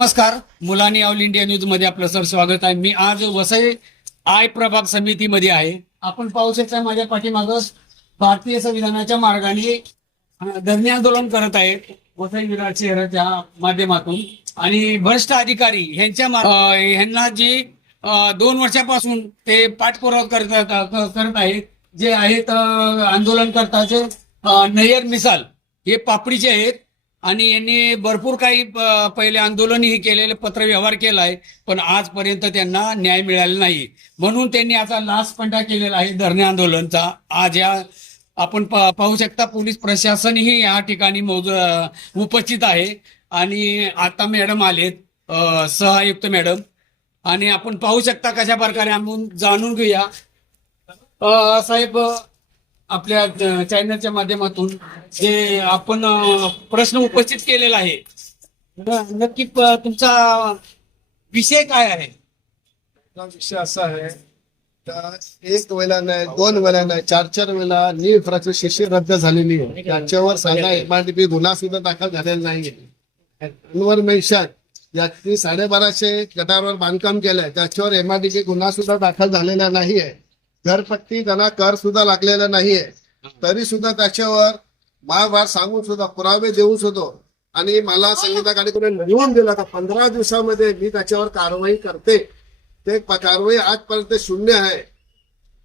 नमस्कार. मुलानी all India news मध्ये आपलं सर स्वागत आहे. मी आज वसई आय प्रभाग समितीमध्ये आहे. आपण पाहू शकता माझ्या पाठीमागं भारतीय संविधानाच्या मार्गाने धरणे आंदोलन करत आहेत वसई विरार शहराच्या माध्यमातून. आणि भ्रष्ट अधिकारी ह्यांना जी 2 वर्षापासून ते पाठपुरावा करत आहेत, जे आहेत आंदोलन करताचे नय्यर मिसाल हे पापडीचे आहेत. आणि यांनी भरपूर काही पहिले आंदोलनही केलेले, पत्रव्यवहार केलाय, पण आजपर्यंत त्यांना न्याय मिळाला नाही. म्हणून त्यांनी आता लास्ट पंडा केलेला आहे धरणे आंदोलनचा. आज या आपण पाहू शकता पोलीस प्रशासनही या ठिकाणी उपस्थित आहे. आणि आता मॅडम आलेत, सहआयुक्त मॅडम. आणि आपण पाहू शकता कशा प्रकारे आपण जाणून घेऊया. साहेब, आपल्या चॅनलच्या माध्यमातून जे आपण प्रश्न उपस्थित केलेला आहे, नक्की तुमचा विषय काय आहे? विषय असा आहे का, एक वेळा नाही, 2 वेळा नाही, 4 वेळा नीट शिष्य रद्द झालेली आहे. त्याच्यावर सांगा MRDP गुन्हा सुद्धा दाखल झालेला नाही. अनवर मेन्शन याची 1250 गटारावर बांधकाम केलंय, त्याच्यावर MRDP गुन्हा सुद्धा दाखल झालेला नाहीये. घरपट्टी त्यांना कर सुद्धा लागलेला नाहीये, तरी सुद्धा त्याच्यावर वारंवार सांगून सुद्धा पुरावे देऊन सुद्धा आणि मला संगीताकडे लिहून दिला का 15 दिवसामध्ये मी त्याच्यावर कारवाई करते. ते कारवाई आजपर्यंत शून्य आहे.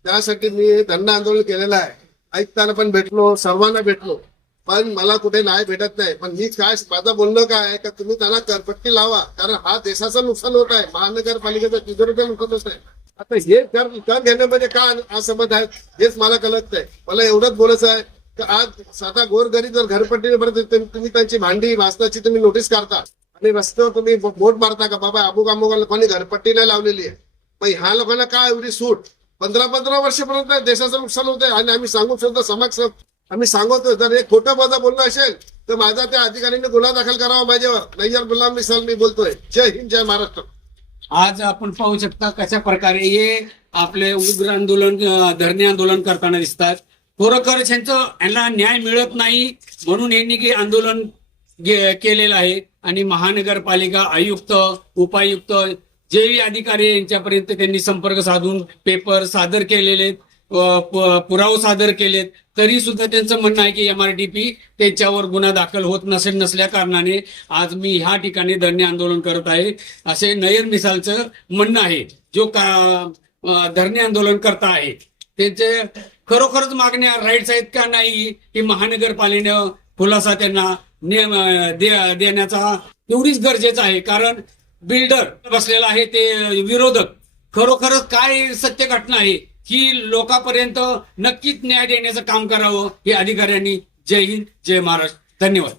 त्यासाठी मी धरणे आंदोलन केलेलं आहे. ऐकताना पण भेटलो, सर्वांना भेटलो, पण मला कुठे न्याय भेटत नाही. पण मी काय, माझं बोलणं काय आहे का, तुम्ही त्यांना करपट्टी लावा, कारण हा देशाचं नुकसान होत आहे. महानगरपालिकेचं तिजोरीचं नुकसान होत आहे. आता हे कर घेण्यामध्ये का असमत आहेत हेच मला कळत नाही. मला एवढंच बोलायचं आहे की आज साधा गोरगरीब जर घरपट्टी भरत तुम्ही त्यांची भांडी वाचण्याची तुम्ही नोटीस काढता आणि रस्त्यावर तुम्ही बोट मारता का बाबा अमुक अमुक लोकांनी घरपट्टी नाही लावलेली आहे. पण ह्या लोकांना काय एवढी सूट? 15 वर्षापर्यंत देशाचं नुकसान होतंय. आणि आम्ही सांगू सुद्धा समाज आम्ही सांगतो, जर हे खोटं माझं बोलणं असेल तर माझा त्या अधिकाऱ्यांनी गुन्हा दाखल करावा माझ्यावर. नय्यर गुलाम मिसाल मी बोलतोय. जय हिंद, जय महाराष्ट्र. आज आपण पाहू शकता कशा प्रकारे हे आपले उग्र आंदोलन, धरणे आंदोलन करताना दिसतात. खरोखर यांना न्याय मिळत नाही म्हणून यांनी हे आंदोलन केलेलं आहे. आणि महानगरपालिका आयुक्त, उपायुक्त, जे अधिकारी यांच्यापर्यंत त्यांनी संपर्क साधून पेपर सादर केलेले, पुरावे सादर केलेत, तरी सुद्धा त्यांचं म्हणणं आहे की MRDP त्यांच्यावर गुन्हा दाखल होत नसल्या कारणाने आज मी ह्या ठिकाणी धरणे आंदोलन करत आहे, असे नय्यर मिसालचं म्हणणं आहे. जो धरणे आंदोलन करता आहे त्यांचे खरोखरच मागण्या राईट्स आहेत का नाही, ही महानगरपालिकेनं खुलासा त्यांना देण्याचा तेवढीच गरजेचं आहे. कारण बिल्डर बसलेला आहे, ते विरोधक, खरोखरच काय सत्य घटना आहे ही लोकांपर्यंत नक्कीच न्याय देण्याचं काम करावं हे अधिकाऱ्यांनी. जय हिंद, जय महाराष्ट्र. धन्यवाद.